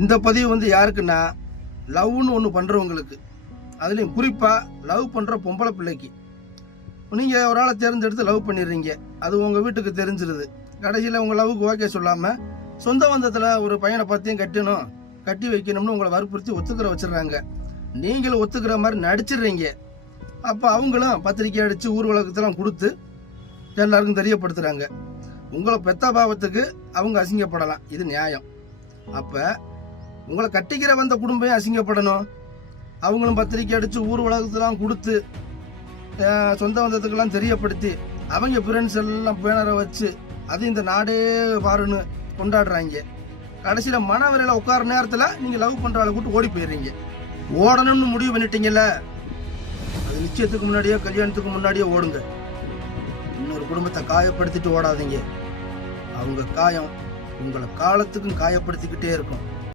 இந்த பதிவு வந்து யாருக்குன்னா லவ்னு ஒன்று பண்ணுறவங்களுக்கு, அதுலேயும் குறிப்பாக லவ் பண்ணுற பொம்பளை பிள்ளைக்கு. நீங்கள் ஒரு ஆளை தேர்ந்தெடுத்து லவ் பண்ணிடுறீங்க, அது உங்கள் வீட்டுக்கு தெரிஞ்சிருது. கடைசியில் உங்கள் லவ்வுக்கு ஓகே சொல்லாமல் சொந்த பந்தத்தில் ஒரு பையனை பார்த்தியும் கட்டி வைக்கணும்னு உங்களை வற்புறுத்தி ஒத்துக்கிற வச்சிடுறாங்க. நீங்களும் ஒத்துக்கிற மாதிரி நடிச்சிடுறீங்க. அப்போ அவங்களும் பத்திரிக்கை அடித்து ஊர் வழக்கத்தெல்லாம் கொடுத்து எல்லாருக்கும் தெரியப்படுத்துகிறாங்க. உங்களை பெத்த பாவத்துக்கு அவங்க அசிங்கப்படலாம், இது நியாயம். அப்போ உங்களை கட்டிக்கிற வந்த குடும்பம் அசிங்கப்படணும். அவங்களும் பத்திரிக்கை அடித்து ஊர் உலகத்தெல்லாம் கொடுத்து சொந்த பந்தத்துக்கெல்லாம் தெரியப்படுத்தி அவங்க ஃப்ரெண்ட்ஸ் எல்லாம் பேனரை வச்சு அது இந்த நாடே பாருன்னு கொண்டாடுறாங்க. கடைசியில் மனவரையில் உட்கார நேரத்தில் நீங்கள் லவ் பண்ணுற ஆளை கூட்டு ஓடி போயிடுறீங்க. ஓடணும்னு முடிவு பண்ணிட்டீங்கல்ல, அது நிச்சயத்துக்கு முன்னாடியோ கல்யாணத்துக்கு முன்னாடியோ ஓடுங்க. இன்னொரு குடும்பத்தை காயப்படுத்திட்டு ஓடாதீங்க. அவங்க காயம் உங்களை காலத்துக்கும் காயப்படுத்திக்கிட்டே இருக்கும்.